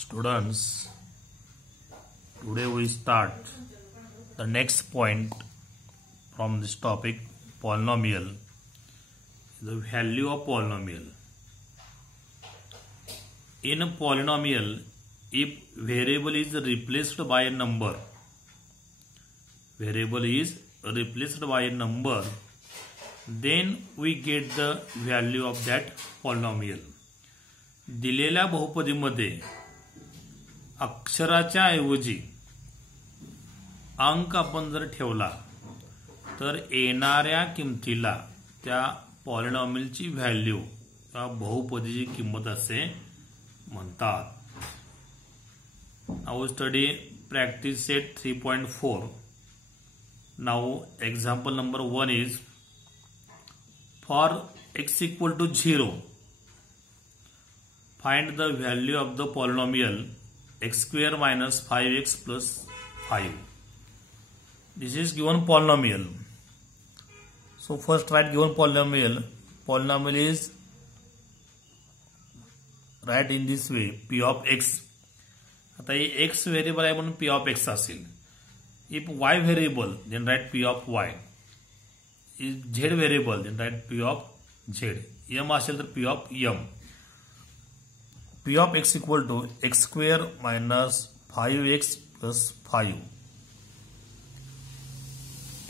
Students, today we start the next point from this topic, polynomial. The value of polynomial. In a polynomial, if variable is replaced by a number, then we get the value of that polynomial. दिलेल्या बहुपदीमध्ये अक्षराच्या ऐवजी अंक आपण जर ठेवला तर येणाऱ्या किमतीला त्या पॉलिनॉमियलची व्हॅल्यू किंवा बहुपदीची किंमत असे म्हणतात. Now study practice set 3.4. Now example number 1 is for x equal to 0 find the value of the polynomial x square minus 5x plus 5. This is given polynomial. So first write given polynomial. Polynomial is write in this way, p of x. आता हे x variable आहे म्हणून p of x असेल. If y variable then write p of y. If z variable then write p of z. m असेल तर p of m. p of x equal to x square minus 5x plus 5.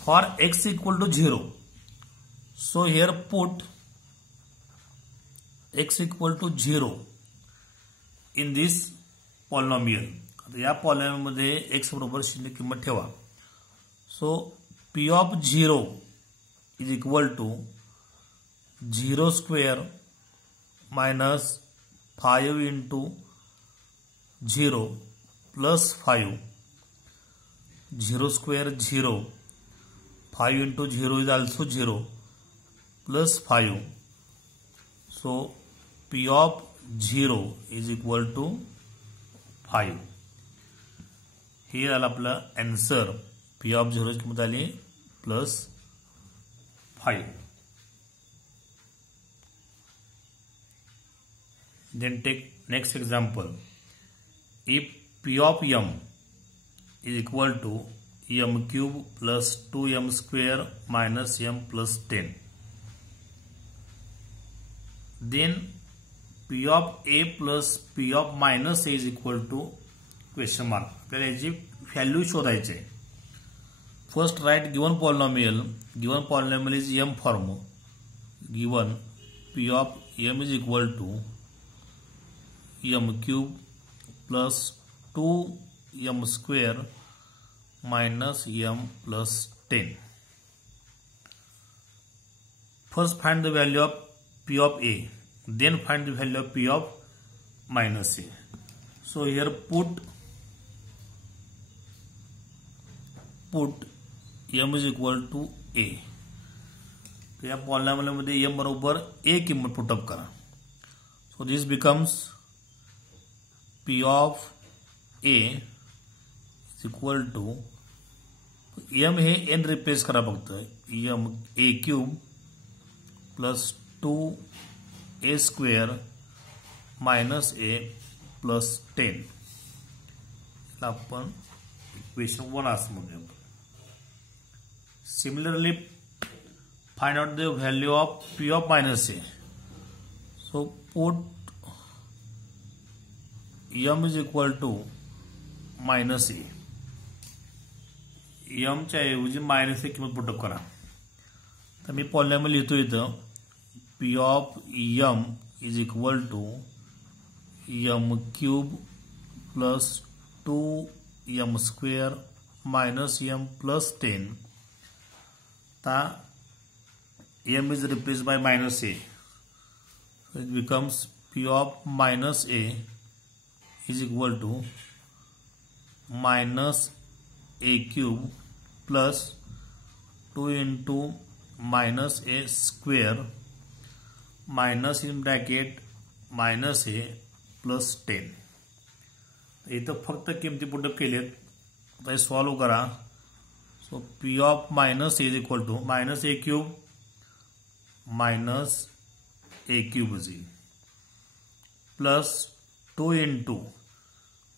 For x equal to 0. So here put x equal to 0 in this polynomial. आता या polynomial मध्ये x बरोबर 0 किंमत ठेवा. So p of 0 is equal to 0 square minus 5 into 0 plus 5. 0 square 0. 5 into 0 is also 0 plus 5. So p of 0 is equal to 5. Here आला आपला answer. p of 0 ची किंमत आली plus 5. Then take next example. If p of m is equal to m cube plus 2m square minus m plus 10, then p of a plus p of minus a is equal to question mark. आपल्याला याची value शोधायची आहे. First right given polynomial. Given polynomial is m form. Given p of m is equal to m cube plus 2m square minus m plus 10. First find the value of p of a, then find the value of p of minus a. So here put m is equal to a. तो या polynomial मध्ये m बरोबर a किंमत put up करा. So this becomes p of a is equal to m हे n replace करा फक्त. m a cube plus 2a square minus a plus 10. आपण इक्वेशन 1 असं म्हणूया. Similarly find out the value of p of minus a. So put m is equal to minus a. m च्या ऐवजी minus a किंमत put up करा. तर मी polynomial लिहितो इथं. p of m is equal to m cube plus 2m square minus m plus 10. आता m is replaced by minus a. So it becomes p of minus a is equal to minus a cube plus 2 into minus a square minus in bracket minus a plus 10. इथं फक्त किमती put up केलेत. आता हे solve करा. सो p of minus a is equal to minus a cube minus a cube is plus 2 into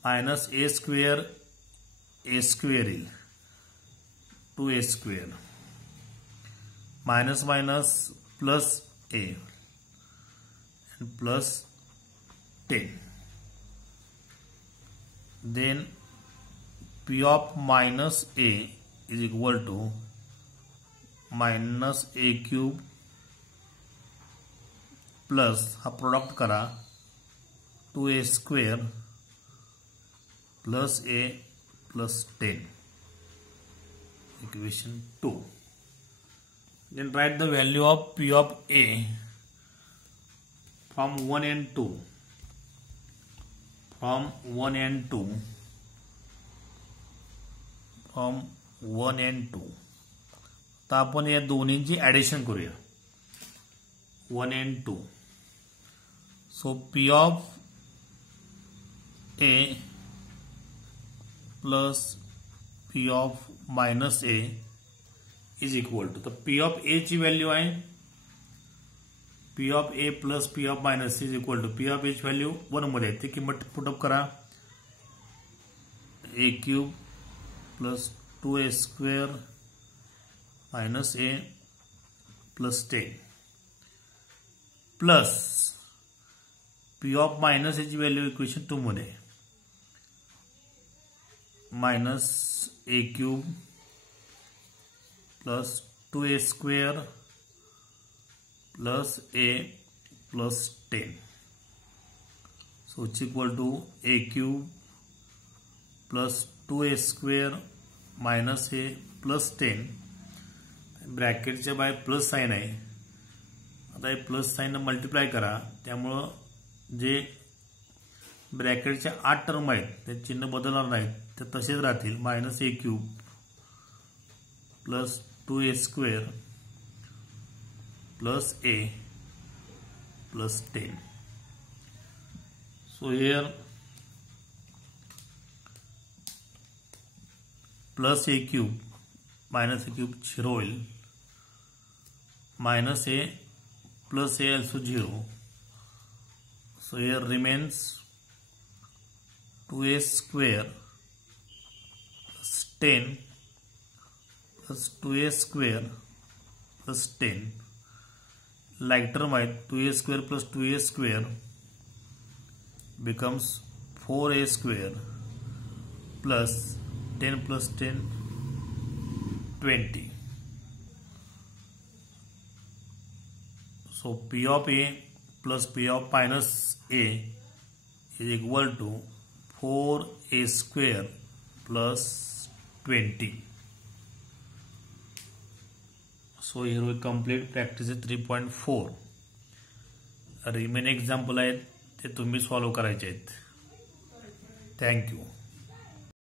minus A square येईल 2a square minus minus plus a and plus 10. Then p of minus a is equal to minus a cube plus हा product करा 2a square plus a plus 10 equation 2. Then write the value of p of a from 1 and 2 from 1 and 2 from 1 and 2. तर आपण या दोन्हींची addition करूया 1 and 2. So p of a plus p of minus a is equal to, तर p of a ची value आहे p of a plus p of minus is equal to p of a ची value 1 मध्ये आहे, ती किंमत put up करा a cube plus 2a square minus a plus 10 plus p of minus a ची value equation 2 मध्ये minus a cube plus 2a square plus a plus 10. So it's equal to a cube plus 2a square minus a plus 10. ब्रॅकेटच्या बाहेर plus sign आहे, आता हे plus sign multiply करा, त्यामुळं जे ब्रॅकेटच्या 8 term आहेत ते चिन्ह बदलणार नाहीत, ते तसेच राहतील. Minus A cube plus 2a square plus a plus 10. So here plus a cube minus a cube 0 होईल, minus a plus a also 0. So here remains 2a square plus 10 plus 2a square plus 10. Like term आहे 2a square plus 2a square becomes 4a square plus 10 plus 10 20. So p of a plus p of minus a is equal to 4a square plus 20. So here we complete practice 3.4. Remaining example आहेत ते तुम्ही solve करायचे आहेत. Thank you.